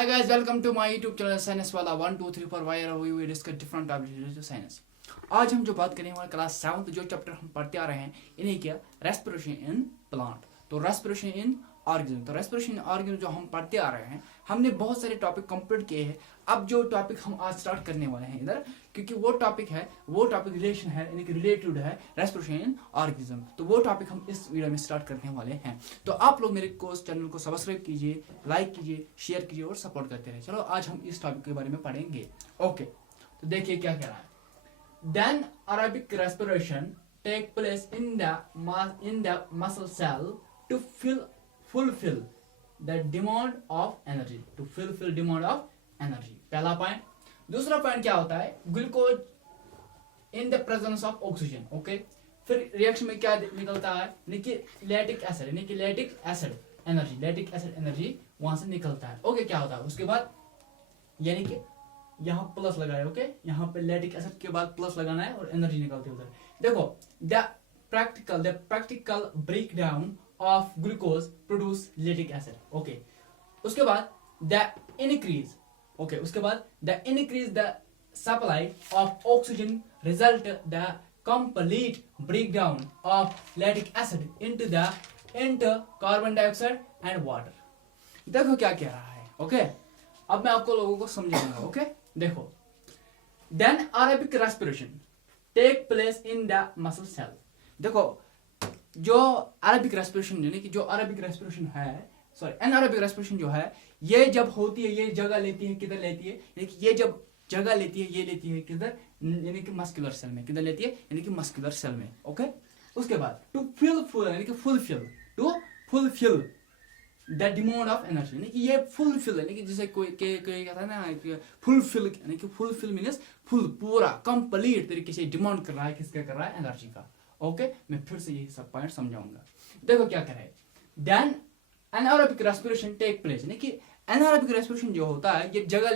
Hi guys, welcome to my YouTube channel science वाला 1 2 3 4 where we will discuss different topics related to science. आज हम जो बात करेंगे हमारे क्लास 7 जो चैप्टर हम पढ़ते आ रहे हैं इन्हें क्या रेस्पिरेशन इन प्लांट। तो रेस्पिरेशन इन ऑर्गेनिज्म, तो रेस्पिरेशन इन ऑर्गेनिज्म जो हम पढ़ते आ रहे हैं हमने बहुत सारे टॉपिक कंप्लीट किए हैं। अब जो टॉपिक हम आज स्टार्ट करने वाले हैं इधर, क्योंकि वो टॉपिक रिलेशन है यानी कि रिलेटेड है रेस्पिरेशन इन ऑर्गेनिज्म, तो वो टॉपिक हम इस वीडियो में स्टार्ट करने वाले हैं। तो आप लोग मेरे चैनल को सब्सक्राइब कीजिए, लाइक कीजिए, शेयर कीजिए और सपोर्ट करते रहे। चलो आज हम इस टॉपिक के बारे में पढ़ेंगे। ओके, तो देखिए क्या कह रहा है। Then aerobic respiration take place in the muscle cell to fulfill the demand of energy, to fulfill demand of energy। पहला पॉइंट। दूसरा पॉइंट क्या होता है, glucose in the presence of oxygen. Okay, फिर रिएक्शन में क्या निकलता है, लैक्टिक एसिड एनर्जी वहां से निकलता है। ओके, क्या होता है उसके बाद, यानी कि यहाँ प्लस लगाए। ओके, यहाँ पे लैक्टिक एसिड के बाद प्लस लगाना है और एनर्जी निकलती है उधर। देखो, the practical breakdown of glucose produce lactic acid। okay, उसके बाद the increase the supply of oxygen result the complete breakdown of lactic acid into carbon dioxide and water। देखो क्या कह रहा है। ओके, अब मैं आपको लोगों को समझाऊंगा। ओके, देखो, then aerobic respiration take place in the muscle cell। देखो, जो अरेबिक रेस्पिरेशन यानी कि जो अरेबिक रेस्पिरेशन है, एनारोबिक रेस्पिरेशन जो है, ये जब होती है ये जगह लेती है, किधर लेती है, यानी कि ये जब जगह लेती है ये लेती है किधर, यानी कि मस्कुलर सेल में। किधर लेती है, यानी कि मस्कुलर सेल में। ओके, उसके बाद to fulfill the demand of energy, यानी कि ये फुलफिल यानी कि जैसे कोई कहता है ना, फुलफिल यानी कि फुलफिल मींस फुल, पूरा कंप्लीट तरीके से डिमांड कर रहा है, किसका कर रहा है, एनर्जी का। ओके, मैं फिर से यही सब पॉइंट समझाऊंगा। देखो क्या कह रहा है, then anaerobic respiration take place, यानी कि एनारोबिक रेस्पिरेशन जो होता है ये जगह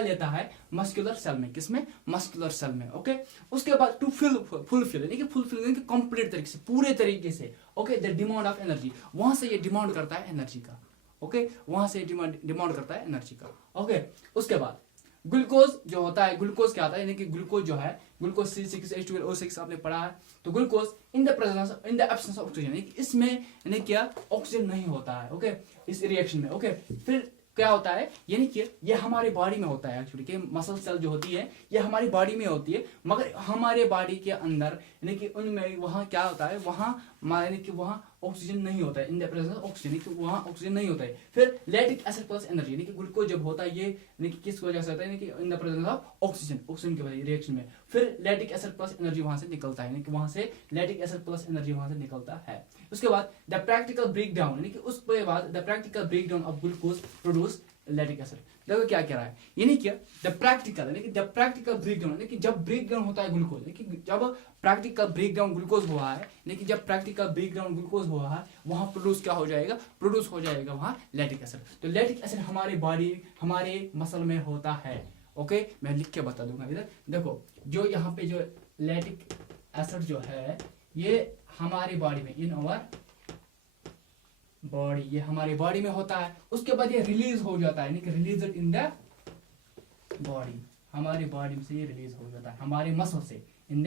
लेता है मस्कुलर सेल में। किसमें, मस्कुलर सेल में। ओके, उसके बाद टू फुलफिल यानी कि कंप्लीट तरीके से, पूरे तरीके से। Okay, the demand of energy, वहां से ये डिमांड करता है एनर्जी का। ओके, वहां से डिमांड करता है एनर्जी का। ओके, उसके बाद ग्लूकोज जो होता है, ग्लूकोज क्या होता है, यानी कि ग्लूकोज जो है, ग्लूकोज C6H12O6 आपने पढ़ा है। तो glucose in the absence of oxygen, इसमें यानी क्या ऑक्सीजन नहीं होता है। ओके, इस रिएक्शन में। ओके, फिर क्या होता है, यानी कि ये हमारे बॉडी में होता है एक्चुअली, कि मसल सेल जो होती है ये हमारी बॉडी में होती है, मगर हमारे बॉडी के अंदर यानी कि उनमें वहाँ क्या होता है, वहाँ यानी कि वहाँ ऑक्सीजन नहीं होता है, in the presence of oxygen, कि वहाँ ऑक्सीजन नहीं होता है। फिर लैक्टिक एसिड प्लस एनर्जी, यानी कि ग्लूकोज जब होता है ये यानी कि किस वजह से होता है, यानी कि in the presence of oxygen की वजह रिएक्शन में। फिर लैक्टिक एसिड प्लस एनर्जी वहां से निकलता है, यानी कि वहां से लैक्टिक एसिड प्लस एनर्जी वहां से निकलता है। उसके बाद द प्रैक्टिकल ब्रेकडाउन, यानी कि उसके बाद the practical breakdown of glucose produce lactic acid. देखो क्या कह रहा है, यानी कि द प्रैक्टिकल ब्रेकडाउन, यानी कि जब ब्रेकडाउन होता है ग्लूकोज, यानी कि जब प्रैक्टिकल ब्रेकडाउन ग्लूकोज हुआ है, यानी कि जब प्रैक्टिकल ब्रेकडाउन ग्लूकोज हुआ है, वहां प्रोड्यूस हो जाएगा वहां लैक्टिक एसिड। तो लैक्टिक एसिड हमारे मसल में होता है। ओके, मैं लिख के बता दूंगा इधर। देखो, जो यहाँ पे जो लैक्टिक एसिड जो है ये हमारी बॉडी में, इन अवर बॉडी, ये हमारी बॉडी में होता है। उसके बाद ये रिलीज हो जाता है, यानी कि रिलीज इन द बॉडी, हमारी बॉडी से ये रिलीज हो जाता है, हमारे मसल से, इन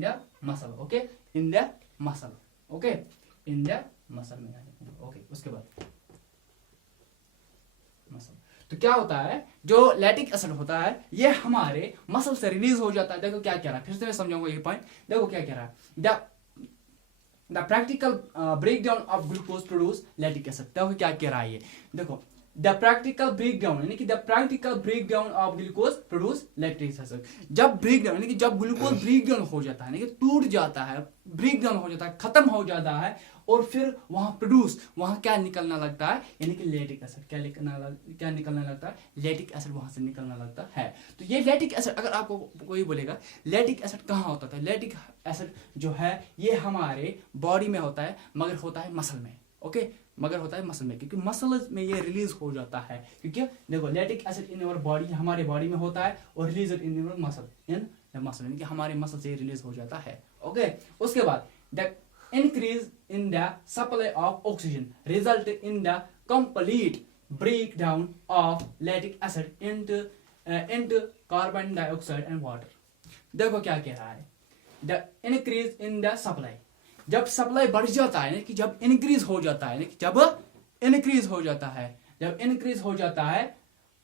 the muscle. Okay, in the muscle. Okay, in the muscle में। ओके, उसके बाद मसल। तो क्या होता है, जो लैक्टिक एसिड होता है ये हमारे मसल से रिलीज हो जाता है। देखो क्या कह रहा है, फिर से मैं समझाऊंगा ये पॉइंट। देखो क्या कह रहा है, the practical breakdown of glucose produce lactic acid. देखो क्या कह रहा है ये, देखो, द प्रैक्टिकल ब्रेकडाउन, यानी कि the practical breakdown of glucose produce lactic acid. जब ब्रेकडाउन यानी कि जब ग्लूकोज ब्रेकडाउन हो जाता है, यानी कि टूट जाता है, ब्रेकडाउन हो जाता है, खत्म हो जाता है, और फिर वहां क्या निकलना लगता है, यानी कि लैक्टिक एसिड क्या निकलना लगता है, लैक्टिक एसिड वहां से निकलना लगता है। तो ये लैक्टिक एसिड, अगर आपको कोई बोलेगा लैक्टिक एसिड कहाँ होता था, लैक्टिक एसिड जो है ये हमारे बॉडी में होता है, मगर होता है मसल में। ओके, मगर होता है मसल में, क्योंकि मसल में ये रिलीज हो जाता है। क्योंकि देखो, lactic acid in our body, हमारे बॉडी में होता है, और रिलीज इन अवर मसल, यानी कि हमारे मसल से रिलीज हो जाता है। ओके, उसके बाद the increase in the supply of oxygen result in the complete breakdown of lactic acid into carbon dioxide and water. देखो क्या कह रहा है, the increase in the supply. जब सप्लाई बढ़ जाता है कि जब इंक्रीज हो जाता है कि जब इंक्रीज हो जाता है, जब इंक्रीज हो जाता है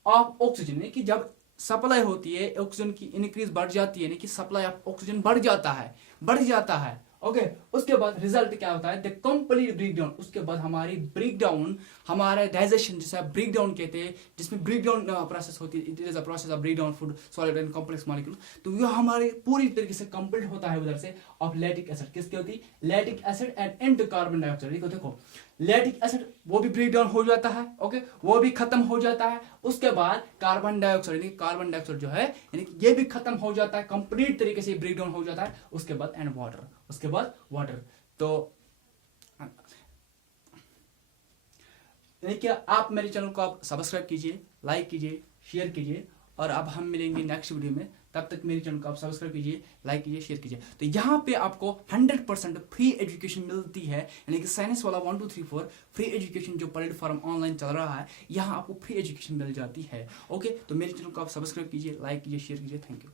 ऑफ ऑक्सीजन, कि जब सप्लाई होती है ऑक्सीजन की इंक्रीज बढ़ जाती है कि सप्लाई ऑफ ऑक्सीजन बढ़ जाता है ओके उसके बाद रिजल्ट क्या होता है, द कंप्लीट ब्रेकडाउन. उसके बाद हमारी ब्रेकडाउन, हमारा डाइजेशन जिसे ब्रेकडाउन कहते हैं, जिसमें ब्रेकडाउन प्रोसेस होती है. It is a process of breakdown food solid and complex molecule. तो यह हमारे पूरी तरीके से कंप्लीट होता है उधर से ऑफ लैक्टिक एसिड. किसकी होती है, lactic acid and into carbon dioxide. देखो लैक्टिक एसिड वो भी ब्रेक डाउन हो जाता है ओके वो भी खत्म हो जाता है. उसके बाद कार्बन डाइऑक्साइड जो है यानी ये भी खत्म हो जाता है, कंप्लीट तरीके से ब्रेक डाउन हो जाता है. उसके बाद एंड वाटर. तो यानी कि आप मेरे चैनल को आप सब्सक्राइब कीजिए, लाइक कीजिए, शेयर कीजिए, और अब हम मिलेंगे नेक्स्ट वीडियो में. तब तक मेरे चैनल को आप सब्सक्राइब कीजिए, लाइक कीजिए, शेयर कीजिए. तो यहाँ पे आपको 100% फ्री एजुकेशन मिलती है, यानी कि साइंस वाला 1 2 3 4 फ्री एजुकेशन जो प्लेटफॉर्म ऑनलाइन चल रहा है, यहाँ आपको फ्री एजुकेशन मिल जाती है. ओके तो मेरे चैनल को आप सब्सक्राइब कीजिए, लाइक कीजिए, शेयर कीजिए. Thank you.